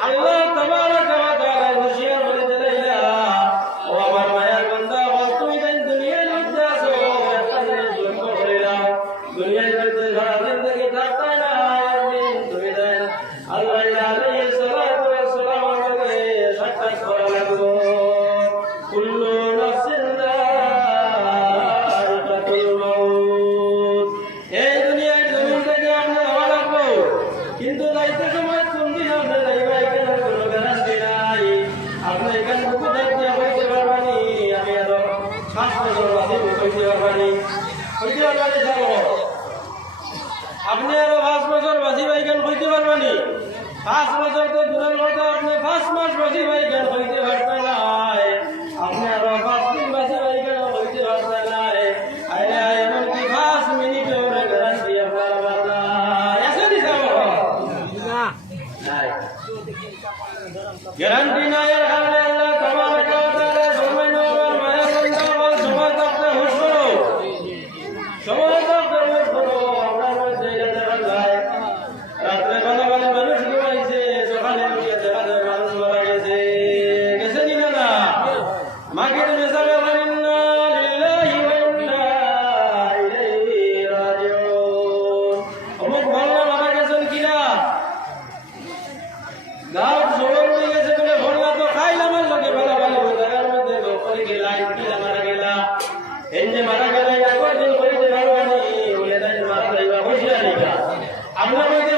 Allah বাজি ভাই গান হইতে পারবানি? পাঁচ বছর তো দূরের মতো আপনি পাঁচ মাস বাজি ভাই গান হইতে পারতে নাই আপনি আরও পাঁচ দিন বাজি ভাই গান হইতে পারতে নাই আরে এমনকি পাঁচ মিনিটে ওরা গ্যারান্টি আপনার বাবা এসে দিতে গ্যারান্টি নাই। আল্লাহ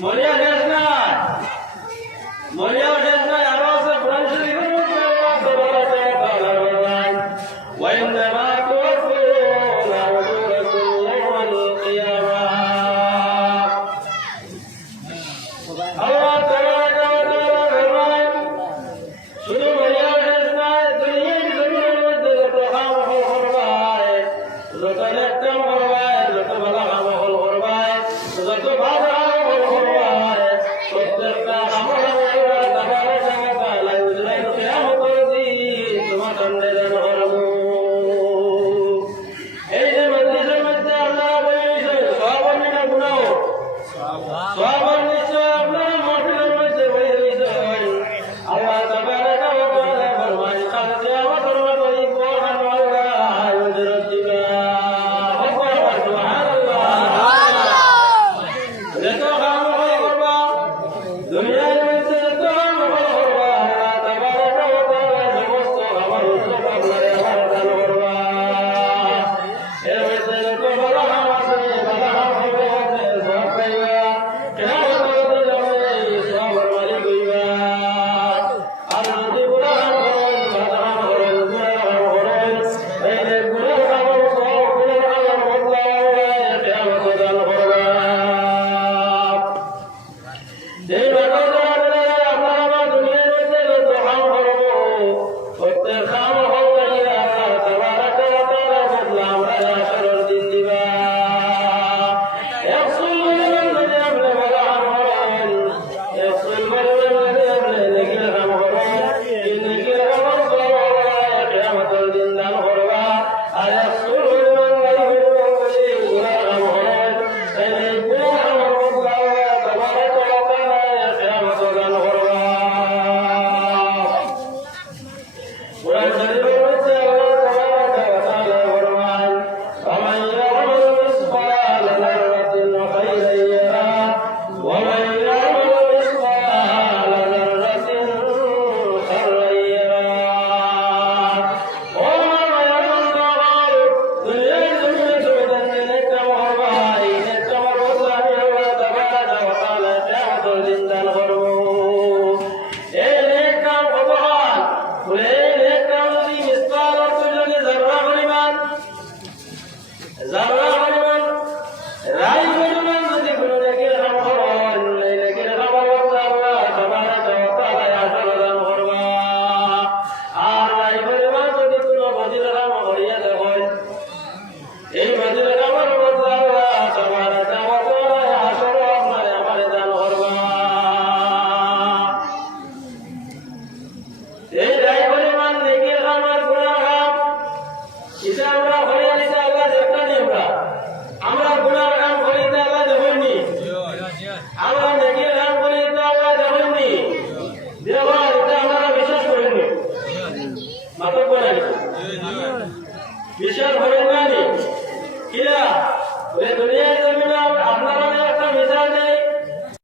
মরিয়া দেশ নয় মরিয়া দেশ নয় আরও আছে কোরআন শরীফের মধ্যে। আছে Allah দুনিয়ার মধ্যে হয় করেন না নি?